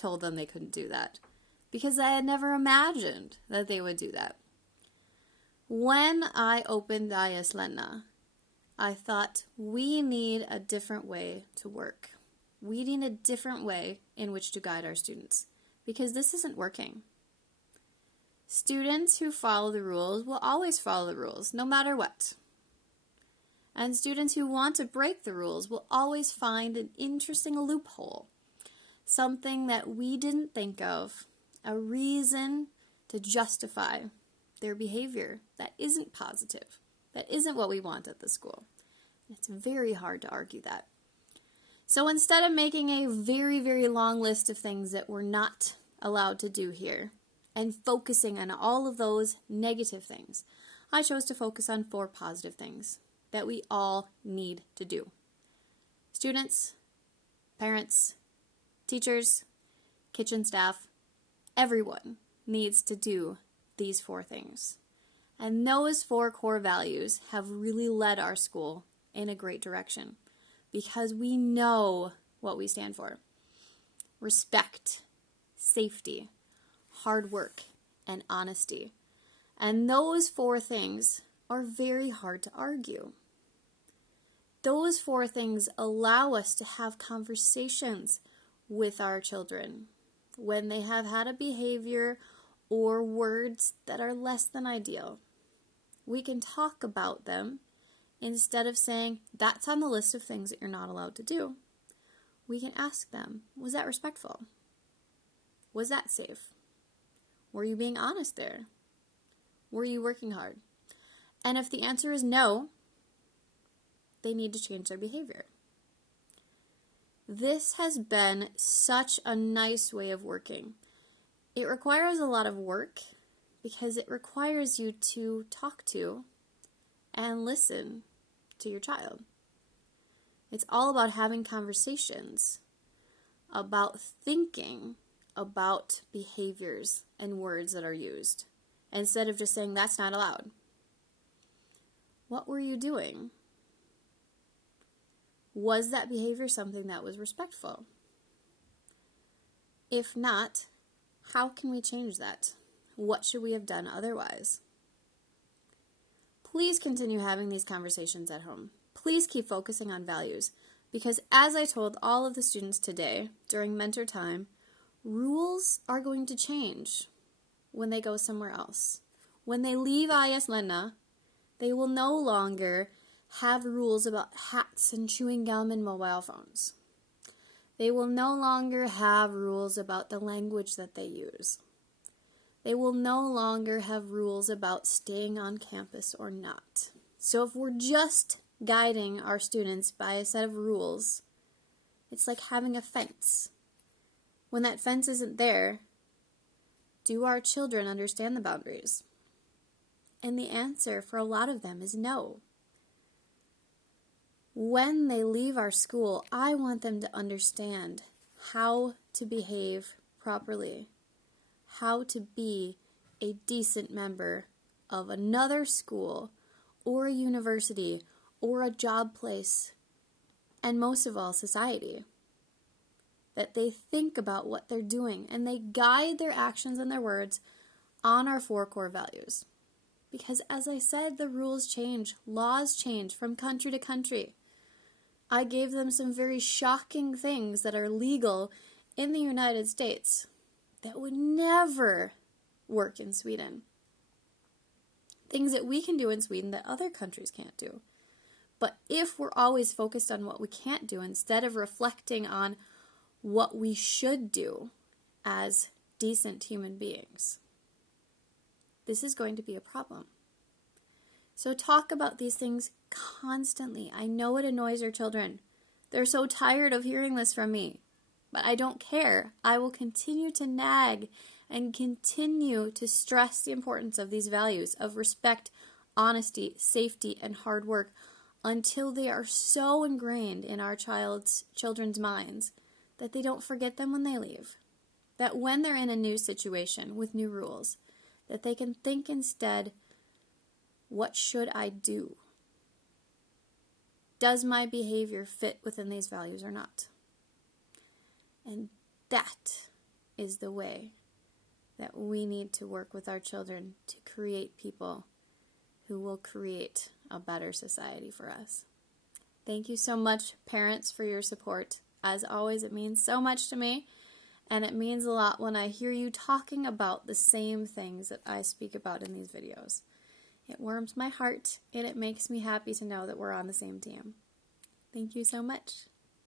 told them they couldn't do that because I had never imagined that they would do that. When I opened IS Lenna, I thought we need a different way to work. We need a different way in which to guide our students because this isn't working. Students who follow the rules will always follow the rules, no matter what. And students who want to break the rules will always find an interesting loophole, something that we didn't think of, a reason to justify their behavior that isn't positive, that isn't what we want at the school. It's very hard to argue that. So instead of making a very, very long list of things that we're not allowed to do here and focusing on all of those negative things, I chose to focus on 4 positive things that we all need to do. Students, parents, teachers, kitchen staff, everyone needs to do these 4 things. And those 4 core values have really led our school in a great direction because we know what we stand for. Respect, safety, hard work, and honesty. And those 4 things are very hard to argue. Those 4 things allow us to have conversations with our children when they have had a behavior or words that are less than ideal. We can talk about them instead of saying, that's on the list of things that you're not allowed to do. We can ask them, was that respectful? Was that safe? Were you being honest there? Were you working hard? And if the answer is no, they need to change their behavior. This has been such a nice way of working. It requires a lot of work because it requires you to talk to and listen to your child. It's all about having conversations, about thinking about behaviors and words that are used, instead of just saying, that's not allowed. What were you doing? Was that behavior something that was respectful? If not, how can we change that? What should we have done otherwise? Please continue having these conversations at home. Please keep focusing on values, because as I told all of the students today during mentor time, rules are going to change when they go somewhere else. When they leave IS Lenna, they will no longer have rules about hats and chewing gum and mobile phones. They will no longer have rules about the language that they use. They will no longer have rules about staying on campus or not. So if we're just guiding our students by a set of rules, it's like having a fence. When that fence isn't there, do our children understand the boundaries? And the answer for a lot of them is no. When they leave our school, I want them to understand how to behave properly, how to be a decent member of another school or a university or a job place, and most of all, society. That they think about what they're doing and they guide their actions and their words on our 4 core values. Because as I said, the rules change, laws change from country to country. I gave them some very shocking things that are legal in the United States that would never work in Sweden. Things that we can do in Sweden that other countries can't do. But if we're always focused on what we can't do instead of reflecting on what we should do as decent human beings, this is going to be a problem. So talk about these things constantly. I know it annoys your children. They're so tired of hearing this from me. But I don't care. I will continue to nag and continue to stress the importance of these values of respect, honesty, safety, and hard work until they are so ingrained in our children's minds that they don't forget them when they leave. That when they're in a new situation with new rules, that they can think instead, what should I do? Does my behavior fit within these values or not? And that is the way that we need to work with our children to create people who will create a better society for us. Thank you so much, parents, for your support. As always, it means so much to me, and it means a lot when I hear you talking about the same things that I speak about in these videos. It warms my heart, and it makes me happy to know that we're on the same team. Thank you so much.